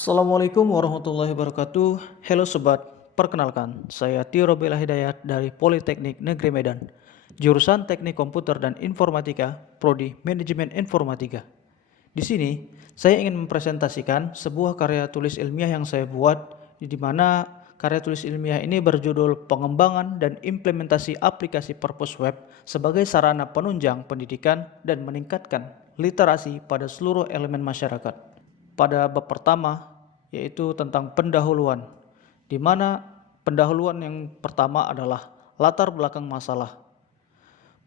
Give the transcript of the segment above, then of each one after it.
Assalamualaikum warahmatullahi wabarakatuh. Halo sobat, perkenalkan saya Tio Robela Hidayat dari Politeknik Negeri Medan, jurusan Teknik Komputer dan Informatika, Prodi Manajemen Informatika. Di sini saya ingin mempresentasikan sebuah karya tulis ilmiah yang saya buat, di mana karya tulis ilmiah ini berjudul Pengembangan dan Implementasi Aplikasi Purpose Web sebagai sarana penunjang pendidikan dan meningkatkan literasi pada seluruh elemen masyarakat. Pada bab pertama, yaitu tentang pendahuluan, di mana pendahuluan yang pertama adalah latar belakang masalah.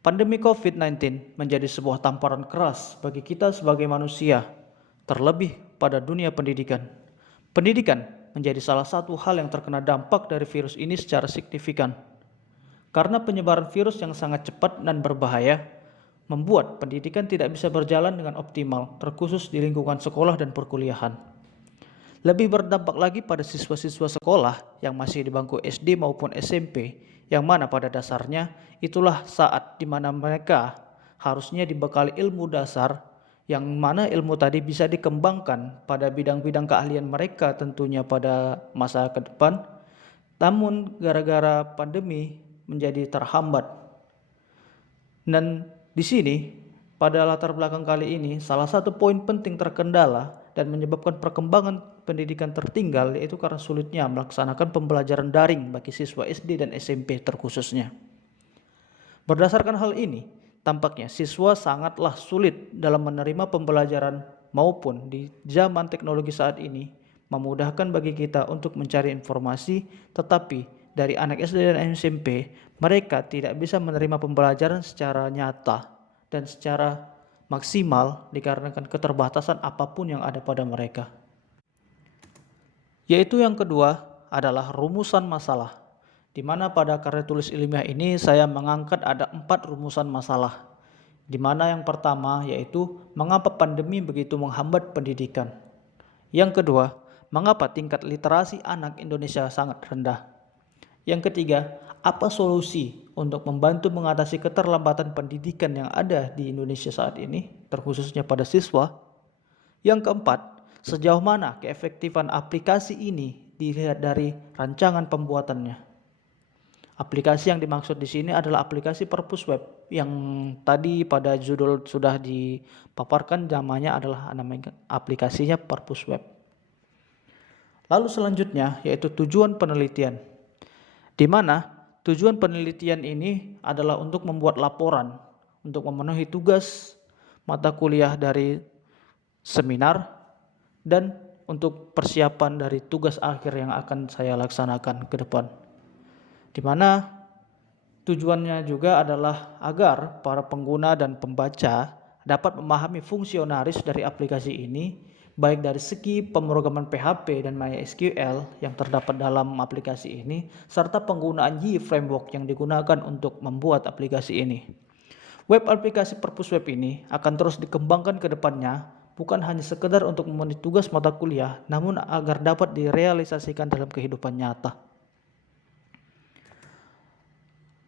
Pandemi COVID-19 menjadi sebuah tamparan keras bagi kita sebagai manusia, terlebih pada dunia pendidikan. Pendidikan menjadi salah satu hal yang terkena dampak dari virus ini secara signifikan. Karena penyebaran virus yang sangat cepat dan berbahaya, membuat pendidikan tidak bisa berjalan dengan optimal, terkhusus di lingkungan sekolah dan perkuliahan. Lebih berdampak lagi pada siswa-siswa sekolah yang masih di bangku SD maupun SMP, yang mana pada dasarnya itulah saat di mana mereka harusnya dibekali ilmu dasar, yang mana ilmu tadi bisa dikembangkan pada bidang-bidang keahlian mereka tentunya pada masa ke depan. Namun gara-gara pandemi menjadi terhambat. Dan di sini pada latar belakang kali ini salah satu poin penting terkendala dan menyebabkan perkembangan pendidikan tertinggal yaitu karena sulitnya melaksanakan pembelajaran daring bagi siswa SD dan SMP terkhususnya. Berdasarkan hal ini, tampaknya siswa sangatlah sulit dalam menerima pembelajaran maupun di zaman teknologi saat ini memudahkan bagi kita untuk mencari informasi, tetapi dari anak SD dan SMP mereka tidak bisa menerima pembelajaran secara nyata dan secara maksimal dikarenakan keterbatasan apapun yang ada pada mereka. Yaitu yang kedua adalah rumusan masalah, di mana pada karya tulis ilmiah ini saya mengangkat ada 4 rumusan masalah, di mana yang pertama yaitu mengapa pandemi begitu menghambat pendidikan. Yang kedua, mengapa tingkat literasi anak Indonesia sangat rendah. Yang ketiga, apa solusi untuk membantu mengatasi keterlambatan pendidikan yang ada di Indonesia saat ini, terkhususnya pada siswa. Yang keempat, sejauh mana keefektifan aplikasi ini dilihat dari rancangan pembuatannya. Aplikasi yang dimaksud di sini adalah aplikasi Purpose Web yang tadi pada judul sudah dipaparkan, namanya adalah aplikasinya Purpose Web. Lalu selanjutnya yaitu tujuan penelitian, di mana tujuan penelitian ini adalah untuk membuat laporan, untuk memenuhi tugas mata kuliah dari seminar, dan untuk persiapan dari tugas akhir yang akan saya laksanakan ke depan. Di mana tujuannya juga adalah agar para pengguna dan pembaca dapat memahami fungsionaris dari aplikasi ini, baik dari segi pemrograman PHP dan MySQL yang terdapat dalam aplikasi ini, serta penggunaan Framework yang digunakan untuk membuat aplikasi ini. Web aplikasi Purpose Web ini akan terus dikembangkan ke depannya, bukan hanya sekedar untuk memenuhi tugas mata kuliah, namun agar dapat direalisasikan dalam kehidupan nyata.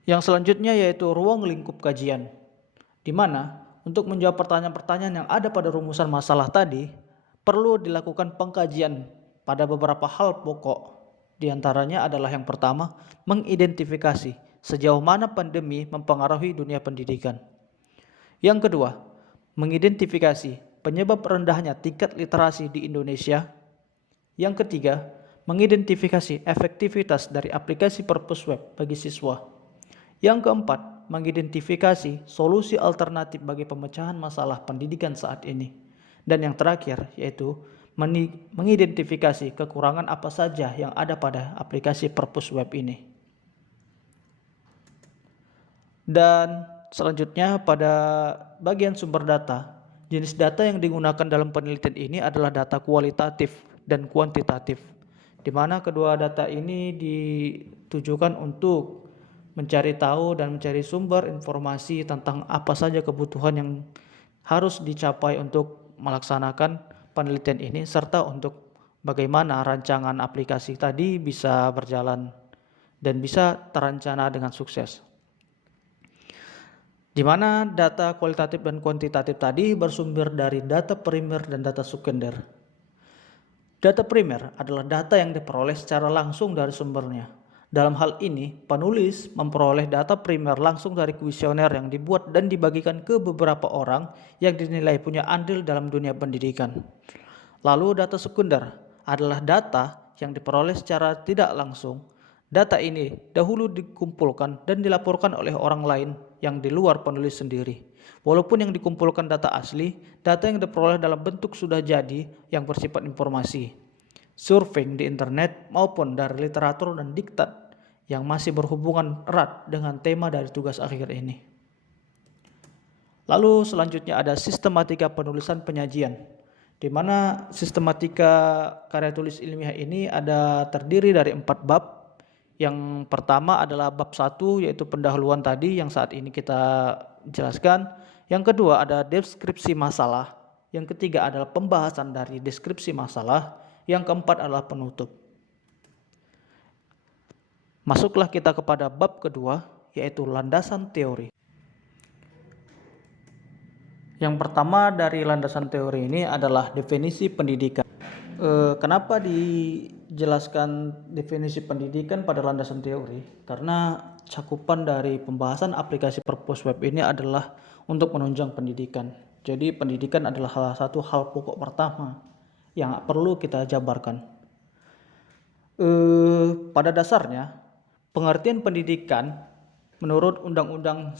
Yang selanjutnya yaitu ruang lingkup kajian, di mana untuk menjawab pertanyaan-pertanyaan yang ada pada rumusan masalah tadi, perlu dilakukan pengkajian pada beberapa hal pokok. Di antaranya adalah yang pertama, mengidentifikasi sejauh mana pandemi mempengaruhi dunia pendidikan. Yang kedua, mengidentifikasi penyebab rendahnya tingkat literasi di Indonesia. Yang ketiga, mengidentifikasi efektivitas dari aplikasi Purpose Web bagi siswa. Yang keempat, mengidentifikasi solusi alternatif bagi pemecahan masalah pendidikan saat ini. Dan yang terakhir yaitu mengidentifikasi kekurangan apa saja yang ada pada aplikasi Purpose Web ini. Dan selanjutnya pada bagian sumber data, jenis data yang digunakan dalam penelitian ini adalah data kualitatif dan kuantitatif, di mana kedua data ini ditujukan untuk mencari tahu dan mencari sumber informasi tentang apa saja kebutuhan yang harus dicapai untuk melaksanakan penelitian ini, serta untuk bagaimana rancangan aplikasi tadi bisa berjalan dan bisa terencana dengan sukses. Di mana data kualitatif dan kuantitatif tadi bersumber dari data primer dan data sekunder. Data primer adalah data yang diperoleh secara langsung dari sumbernya. Dalam hal ini, penulis memperoleh data primer langsung dari kuesioner yang dibuat dan dibagikan ke beberapa orang yang dinilai punya andil dalam dunia pendidikan. Lalu data sekunder adalah data yang diperoleh secara tidak langsung. Data ini dahulu dikumpulkan dan dilaporkan oleh orang lain yang di luar penulis sendiri. Walaupun yang dikumpulkan data asli, data yang diperoleh dalam bentuk sudah jadi yang bersifat informasi. Surfing di internet maupun dari literatur dan diktat yang masih berhubungan erat dengan tema dari tugas akhir ini. Lalu selanjutnya ada sistematika penulisan penyajian, di mana sistematika karya tulis ilmiah ini terdiri dari 4 bab. Yang pertama adalah bab 1, yaitu pendahuluan tadi yang saat ini kita jelaskan. Yang kedua ada deskripsi masalah. Yang ketiga adalah pembahasan dari deskripsi masalah. Yang keempat adalah penutup. Masuklah kita kepada bab kedua, yaitu landasan teori. Yang pertama dari landasan teori ini adalah definisi pendidikan. Kenapa dijelaskan definisi pendidikan pada landasan teori? Karena cakupan dari pembahasan aplikasi Perpus Web ini adalah untuk menunjang pendidikan. Jadi pendidikan adalah salah satu hal pokok pertama yang perlu kita jabarkan. Pada dasarnya, pengertian pendidikan menurut Undang-Undang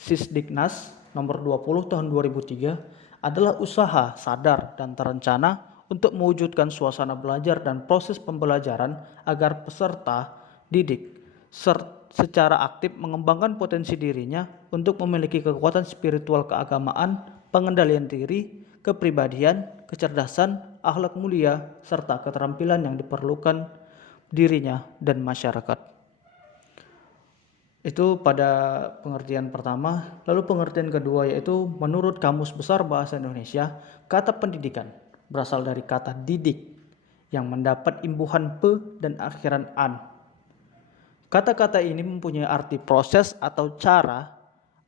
Sisdiknas nomor 20 tahun 2003 adalah usaha sadar dan terencana untuk mewujudkan suasana belajar dan proses pembelajaran agar peserta didik secara aktif mengembangkan potensi dirinya untuk memiliki kekuatan spiritual keagamaan, pengendalian diri, kepribadian, kecerdasan, akhlak mulia, serta keterampilan yang diperlukan dirinya dan masyarakat. Itu pada pengertian pertama. Lalu pengertian kedua yaitu menurut Kamus Besar Bahasa Indonesia, kata pendidikan berasal dari kata didik yang mendapat imbuhan pe dan akhiran an. Kata-kata ini mempunyai arti proses atau cara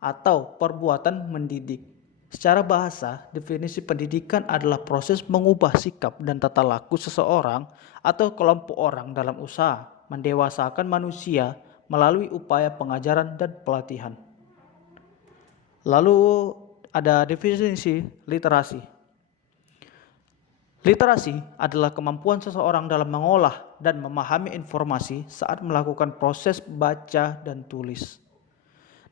atau perbuatan mendidik. Secara bahasa, definisi pendidikan adalah proses mengubah sikap dan tata laku seseorang atau kelompok orang dalam usaha mendewasakan manusia melalui upaya pengajaran dan pelatihan. Lalu ada definisi literasi. Literasi adalah kemampuan seseorang dalam mengolah dan memahami informasi saat melakukan proses baca dan tulis.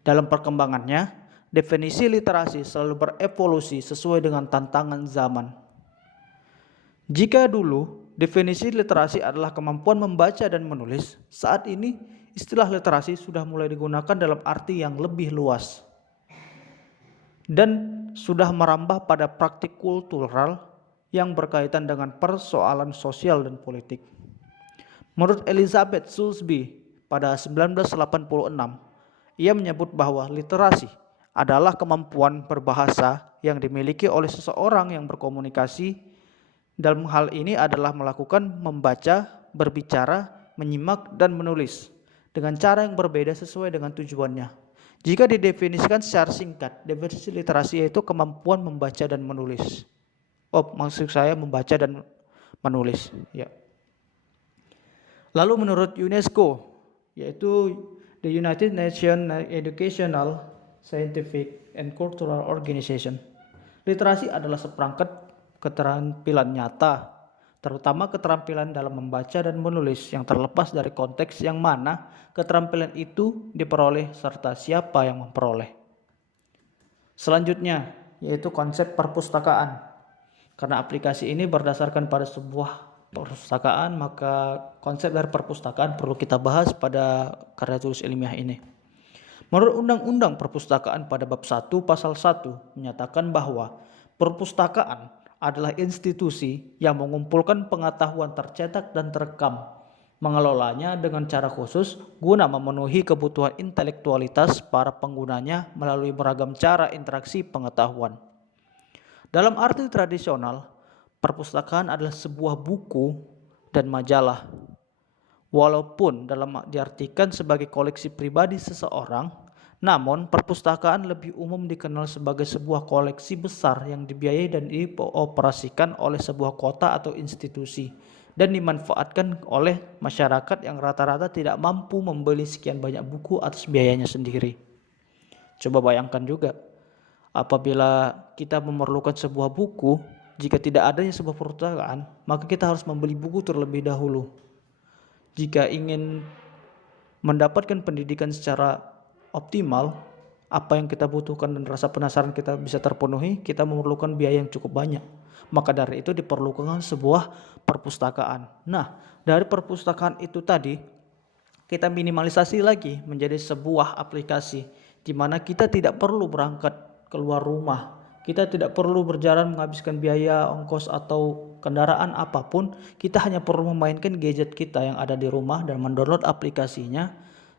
Dalam perkembangannya, definisi literasi selalu berevolusi sesuai dengan tantangan zaman. Jika dulu definisi literasi adalah kemampuan membaca dan menulis, saat ini istilah literasi sudah mulai digunakan dalam arti yang lebih luas dan sudah merambah pada praktik kultural yang berkaitan dengan persoalan sosial dan politik. Menurut Elizabeth Soulsby pada 1986, ia menyebut bahwa literasi adalah kemampuan berbahasa yang dimiliki oleh seseorang yang berkomunikasi. Dalam hal ini adalah melakukan membaca, berbicara, menyimak, dan menulis dengan cara yang berbeda sesuai dengan tujuannya. Jika didefinisikan secara singkat, definisi literasi yaitu kemampuan membaca dan menulis. Maksud saya membaca dan menulis. Ya. Lalu menurut UNESCO, yaitu the United Nations Educational, Scientific, and Cultural Organization, literasi adalah seperangkat keterampilan nyata, terutama keterampilan dalam membaca dan menulis yang terlepas dari konteks yang mana keterampilan itu diperoleh serta siapa yang memperoleh. Selanjutnya, yaitu konsep perpustakaan. Karena aplikasi ini berdasarkan pada sebuah perpustakaan, maka konsep dari perpustakaan perlu kita bahas pada karya tulis ilmiah ini. Menurut Undang-Undang Perpustakaan pada bab 1 pasal 1 menyatakan bahwa perpustakaan adalah institusi yang mengumpulkan pengetahuan tercetak dan terekam, mengelolanya dengan cara khusus guna memenuhi kebutuhan intelektualitas para penggunanya melalui beragam cara interaksi pengetahuan. Dalam arti tradisional, perpustakaan adalah sebuah buku dan majalah. Walaupun diartikan sebagai koleksi pribadi seseorang, Namun, perpustakaan lebih umum dikenal sebagai sebuah koleksi besar yang dibiayai dan dioperasikan oleh sebuah kota atau institusi dan dimanfaatkan oleh masyarakat yang rata-rata tidak mampu membeli sekian banyak buku atas biayanya sendiri. Coba bayangkan juga, apabila kita memerlukan sebuah buku, jika tidak adanya sebuah perpustakaan, maka kita harus membeli buku terlebih dahulu. Jika ingin mendapatkan pendidikan secara optimal, apa yang kita butuhkan dan rasa penasaran kita bisa terpenuhi, kita memerlukan biaya yang cukup banyak. Maka dari itu diperlukan sebuah perpustakaan. Nah, dari perpustakaan itu tadi kita minimalisasi lagi menjadi sebuah aplikasi di mana kita tidak perlu berangkat keluar rumah. Kita tidak perlu berjalan menghabiskan biaya, ongkos atau kendaraan apapun. Kita hanya perlu memainkan gadget kita yang ada di rumah dan mendownload aplikasinya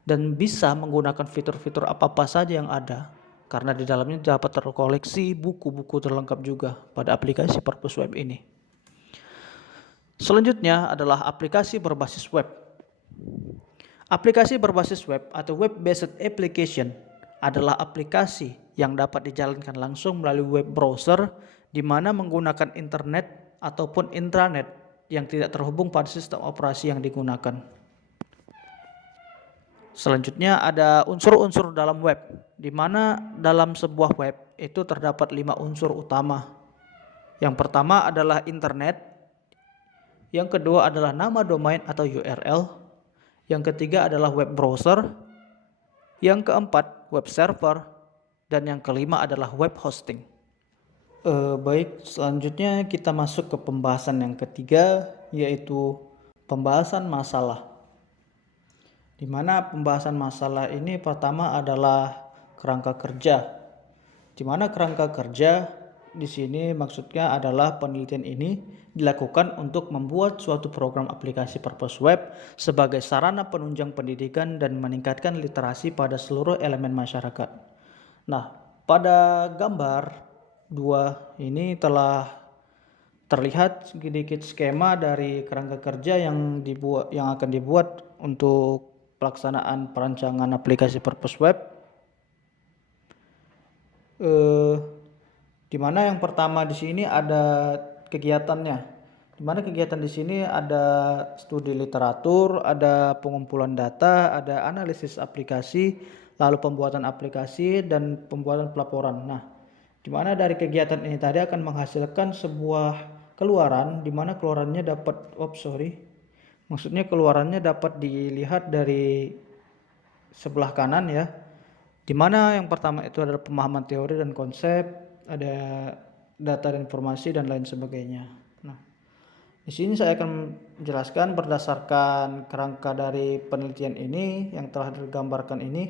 dan bisa menggunakan fitur-fitur apa-apa saja yang ada. Karena di dalamnya dapat terkoleksi buku-buku terlengkap juga pada aplikasi Purpose Web ini. Selanjutnya adalah aplikasi berbasis web. Aplikasi berbasis web atau web-based application adalah aplikasi yang dapat dijalankan langsung melalui web browser di mana menggunakan internet ataupun intranet yang tidak terhubung pada sistem operasi yang digunakan. Selanjutnya ada unsur-unsur dalam web, di mana dalam sebuah web itu terdapat 5 unsur utama. Yang pertama adalah internet, yang kedua adalah nama domain atau URL, yang ketiga adalah web browser, yang keempat web server, dan yang kelima adalah web hosting. Baik, selanjutnya kita masuk ke pembahasan yang ketiga, yaitu pembahasan masalah. Di mana pembahasan masalah ini pertama adalah kerangka kerja. Di mana kerangka kerja di sini maksudnya adalah penelitian ini dilakukan untuk membuat suatu program aplikasi Purpose Web sebagai sarana penunjang pendidikan dan meningkatkan literasi pada seluruh elemen masyarakat. Nah, pada gambar 2 ini telah terlihat sedikit skema dari kerangka kerja yang akan dibuat untuk pelaksanaan perancangan aplikasi Purpose Web. Di mana yang pertama di sini ada kegiatannya. Di mana kegiatan di sini ada studi literatur, ada pengumpulan data, ada analisis aplikasi, lalu pembuatan aplikasi dan pembuatan pelaporan. Nah, di mana dari kegiatan ini tadi akan menghasilkan sebuah keluaran di mana keluarannya dapat maksudnya keluarannya dapat dilihat dari sebelah kanan ya. Di mana yang pertama itu adalah pemahaman teori dan konsep, ada data dan informasi dan lain sebagainya. Nah, di sini saya akan menjelaskan berdasarkan kerangka dari penelitian ini yang telah digambarkan ini.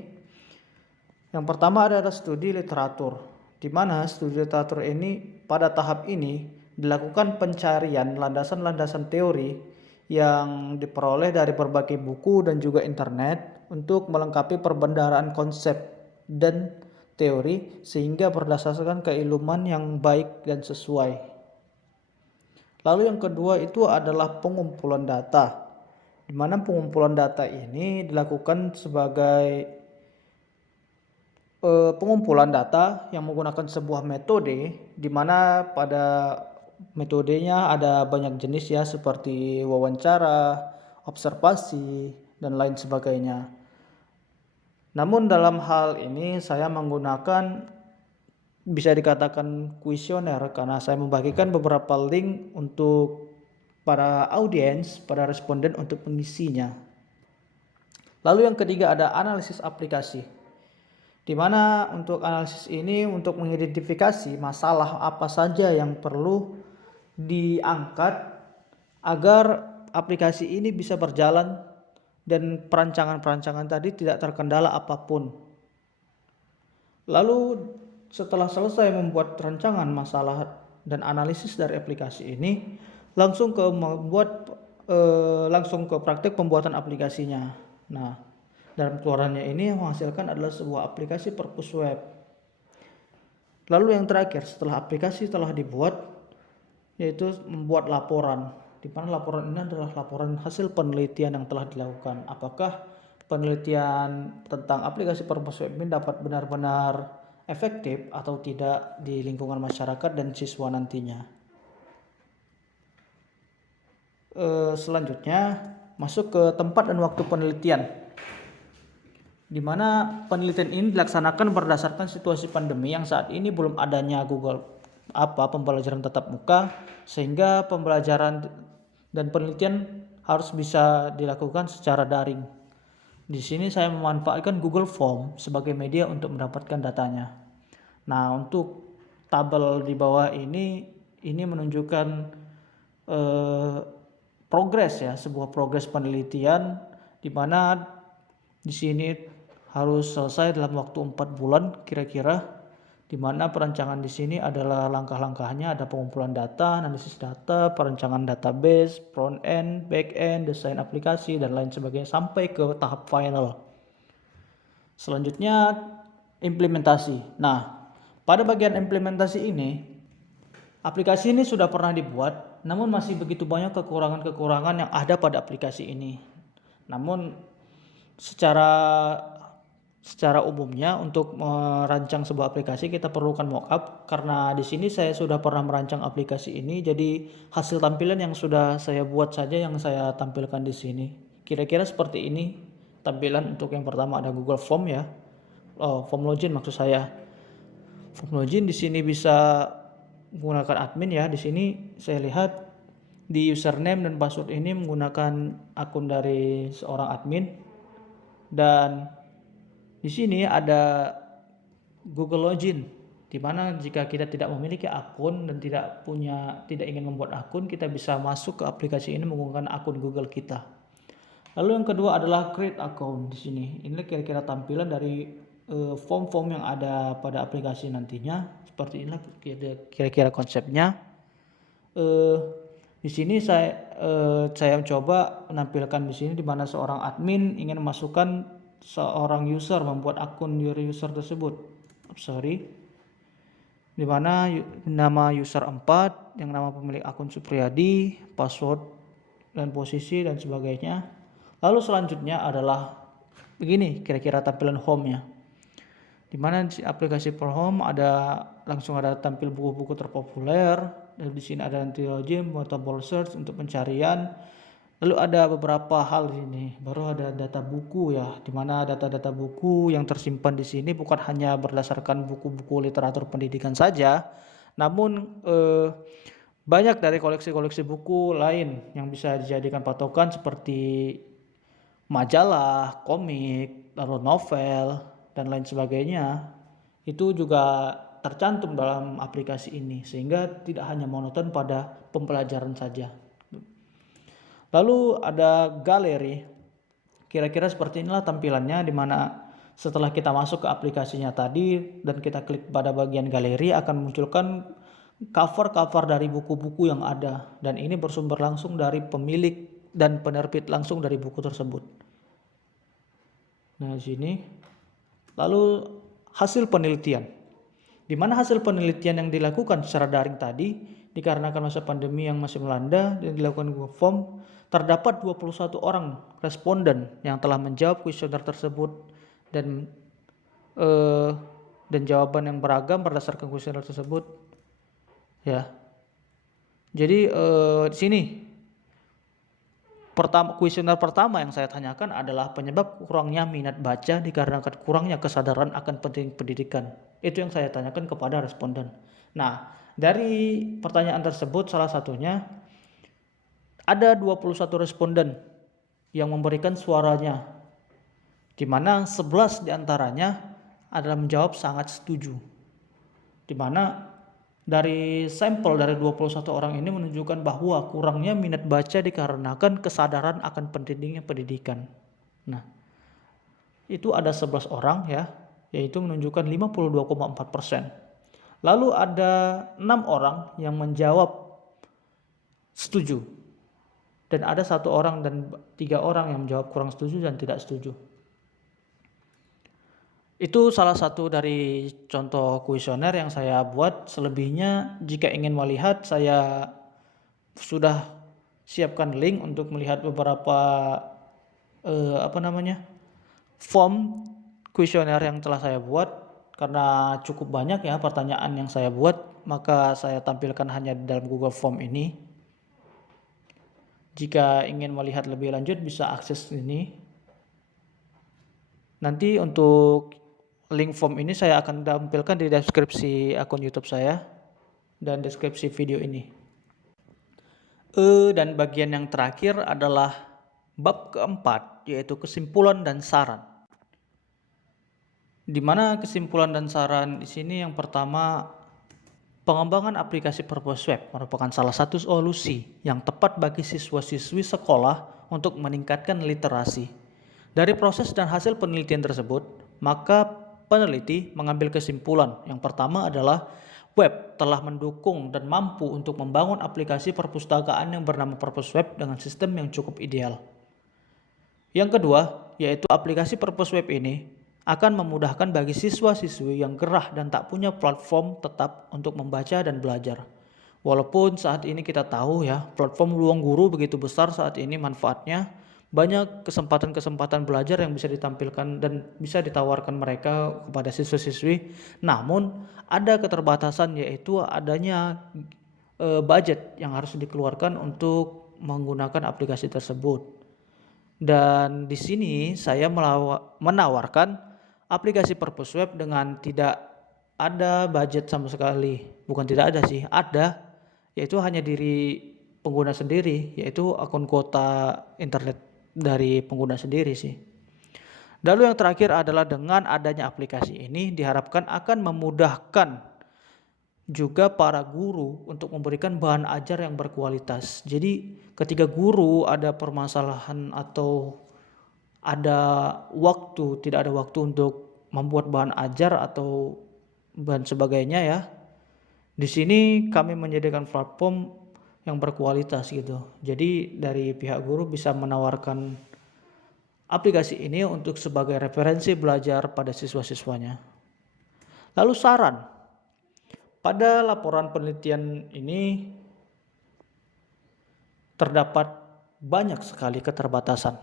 Yang pertama adalah studi literatur, di mana studi literatur ini pada tahap ini dilakukan pencarian landasan-landasan teori yang diperoleh dari berbagai buku dan juga internet untuk melengkapi perbendaharaan konsep dan teori sehingga berdasarkan keilmuan yang baik dan sesuai. Lalu yang kedua itu adalah pengumpulan data, di mana pengumpulan data ini dilakukan sebagai pengumpulan data yang menggunakan sebuah metode, di mana pada metodenya ada banyak jenis ya, seperti wawancara, observasi, dan lain sebagainya. Namun dalam hal ini saya menggunakan bisa dikatakan kuesioner karena saya membagikan beberapa link untuk para audiens, para responden untuk mengisinya. Lalu yang ketiga ada analisis aplikasi, di mana untuk analisis ini untuk mengidentifikasi masalah apa saja yang perlu diangkat agar aplikasi ini bisa berjalan dan perancangan-perancangan tadi tidak terkendala apapun. Lalu setelah selesai membuat rancangan masalah dan analisis dari aplikasi ini, langsung ke praktek pembuatan aplikasinya. Nah, dalam keluarannya ini menghasilkan adalah sebuah aplikasi Purpose Web. Lalu yang terakhir setelah aplikasi telah dibuat, yaitu membuat laporan, di mana laporan ini adalah laporan hasil penelitian yang telah dilakukan. Apakah penelitian tentang aplikasi berbasis web ini dapat benar-benar efektif atau tidak di lingkungan masyarakat dan siswa nantinya. Selanjutnya masuk ke tempat dan waktu penelitian, di mana penelitian ini dilaksanakan berdasarkan situasi pandemi yang saat ini belum adanya pembelajaran tatap muka, sehingga pembelajaran dan penelitian harus bisa dilakukan secara daring. Di sini saya memanfaatkan Google Form sebagai media untuk mendapatkan datanya. Nah, untuk tabel di bawah ini menunjukkan progres ya, sebuah progres penelitian di mana di sini harus selesai dalam waktu 4 bulan kira-kira, di mana perancangan di sini adalah langkah-langkahnya ada pengumpulan data, analisis data, perancangan database, front end, back end, desain aplikasi dan lain sebagainya sampai ke tahap final. Selanjutnya implementasi. Nah, pada bagian implementasi ini, aplikasi ini sudah pernah dibuat, namun masih begitu banyak kekurangan-kekurangan yang ada pada aplikasi ini. Namun secara umumnya untuk merancang sebuah aplikasi kita perlukan mockup, karena di sini saya sudah pernah merancang aplikasi ini, jadi hasil tampilan yang sudah saya buat saja yang saya tampilkan di sini. Kira-kira seperti ini tampilan. Untuk yang pertama ada Google Form ya, form login maksud saya. Form login di sini bisa menggunakan admin ya. Di sini saya lihat di username dan password ini menggunakan akun dari seorang admin, dan di sini ada Google Login, di mana jika kita tidak memiliki akun dan tidak ingin membuat akun, kita bisa masuk ke aplikasi ini menggunakan akun Google kita. Lalu yang kedua adalah create account. Di sini ini kira-kira tampilan dari form-form yang ada pada aplikasi nantinya. Seperti inilah kira-kira konsepnya. Di sini saya coba menampilkan di sini di mana seorang admin ingin memasukkan seorang user, membuat akun user tersebut. Di mana nama user 4, yang nama pemilik akun Supriyadi, password dan posisi dan sebagainya. Lalu selanjutnya adalah begini kira-kira tampilan home-nya. Di mana di aplikasi per home langsung ada tampil buku-buku terpopuler, dan di sini ada anti-login, mutable search untuk pencarian. Lalu ada beberapa hal di sini, baru ada data buku ya, di mana data-data buku yang tersimpan di sini bukan hanya berdasarkan buku-buku literatur pendidikan saja, namun banyak dari koleksi-koleksi buku lain yang bisa dijadikan patokan seperti majalah, komik, lalu novel dan lain sebagainya. Itu juga tercantum dalam aplikasi ini, sehingga tidak hanya monoton pada pembelajaran saja. Lalu ada galeri, kira-kira seperti inilah tampilannya, di mana setelah kita masuk ke aplikasinya tadi dan kita klik pada bagian galeri, akan munculkan cover-cover dari buku-buku yang ada, dan ini bersumber langsung dari pemilik dan penerbit langsung dari buku tersebut. Nah, di sini lalu hasil penelitian, di mana hasil penelitian yang dilakukan secara daring tadi dikarenakan masa pandemi yang masih melanda dan dilakukan Google Form, terdapat 21 orang responden yang telah menjawab kuesioner tersebut dan jawaban yang beragam berdasarkan kuesioner tersebut ya. Jadi di sini kuesioner pertama yang saya tanyakan adalah penyebab kurangnya minat baca dikarenakan kurangnya kesadaran akan penting pendidikan. Itu yang saya tanyakan kepada responden. Nah, dari pertanyaan tersebut salah satunya ada 21 responden yang memberikan suaranya, di mana 11 diantaranya adalah menjawab sangat setuju. Di mana dari sampel dari 21 orang ini menunjukkan bahwa kurangnya minat baca dikarenakan kesadaran akan pentingnya pendidikan. Nah, itu ada 11 orang ya, yaitu menunjukkan 52,4%. Lalu ada 6 orang yang menjawab setuju, dan ada 1 orang dan 3 orang yang menjawab kurang setuju dan tidak setuju. Itu salah satu dari contoh kuesioner yang saya buat. Selebihnya jika ingin melihat, saya sudah siapkan link untuk melihat beberapa form kuesioner yang telah saya buat. Karena cukup banyak ya pertanyaan yang saya buat, maka saya tampilkan hanya di dalam Google Form ini. Jika ingin melihat lebih lanjut bisa akses ini. Nanti untuk link form ini saya akan tampilkan di deskripsi akun YouTube saya dan deskripsi video ini. Dan bagian yang terakhir adalah bab keempat, yaitu kesimpulan dan saran. Di mana kesimpulan dan saran di sini yang pertama, pengembangan aplikasi purpose web merupakan salah satu solusi yang tepat bagi siswa-siswi sekolah untuk meningkatkan literasi. Dari proses dan hasil penelitian tersebut, maka peneliti mengambil kesimpulan. Yang pertama adalah web telah mendukung dan mampu untuk membangun aplikasi perpustakaan yang bernama purpose web dengan sistem yang cukup ideal. Yang kedua, yaitu aplikasi purpose web ini akan memudahkan bagi siswa-siswi yang gerah dan tak punya platform tetap untuk membaca dan belajar. Walaupun saat ini kita tahu ya, platform ruang guru begitu besar saat ini manfaatnya, banyak kesempatan-kesempatan belajar yang bisa ditampilkan dan bisa ditawarkan mereka kepada siswa-siswi. Namun ada keterbatasan, yaitu adanya budget yang harus dikeluarkan untuk menggunakan aplikasi tersebut. Dan di sini saya menawarkan aplikasi purpose web dengan tidak ada budget sama sekali. Bukan tidak ada sih, ada, yaitu hanya diri pengguna sendiri, yaitu akun kuota internet dari pengguna sendiri sih. Lalu yang terakhir adalah dengan adanya aplikasi ini diharapkan akan memudahkan juga para guru untuk memberikan bahan ajar yang berkualitas. Jadi ketika guru ada permasalahan atau tidak ada waktu untuk membuat bahan ajar atau bahan sebagainya ya. Di sini kami menyediakan platform yang berkualitas gitu. Jadi dari pihak guru bisa menawarkan aplikasi ini untuk sebagai referensi belajar pada siswa-siswanya. Lalu saran. Pada laporan penelitian ini terdapat banyak sekali keterbatasan.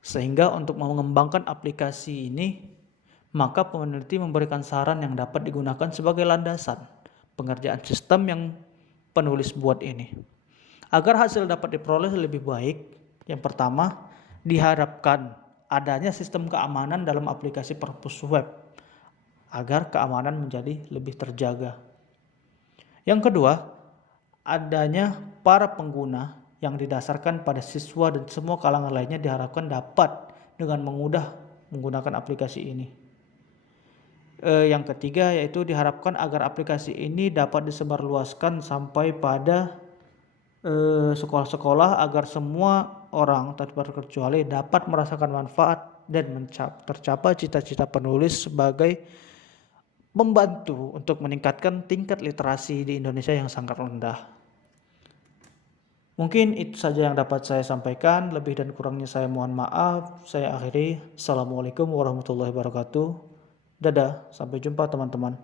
Sehingga untuk mengembangkan aplikasi ini, maka peneliti memberikan saran yang dapat digunakan sebagai landasan pengerjaan sistem yang penulis buat ini. Agar hasil dapat diperoleh lebih baik, yang pertama diharapkan adanya sistem keamanan dalam aplikasi purpose web agar keamanan menjadi lebih terjaga. Yang kedua, adanya para pengguna yang didasarkan pada siswa dan semua kalangan lainnya diharapkan dapat dengan mudah menggunakan aplikasi ini. Yang ketiga yaitu diharapkan agar aplikasi ini dapat disebarluaskan sampai pada sekolah-sekolah agar semua orang tanpa terkecuali dapat merasakan manfaat dan tercapai cita-cita penulis sebagai membantu untuk meningkatkan tingkat literasi di Indonesia yang sangat rendah. Mungkin itu saja yang dapat saya sampaikan. Lebih dan kurangnya saya mohon maaf. Saya akhiri. Assalamualaikum warahmatullahi wabarakatuh. Dadah, sampai jumpa teman-teman.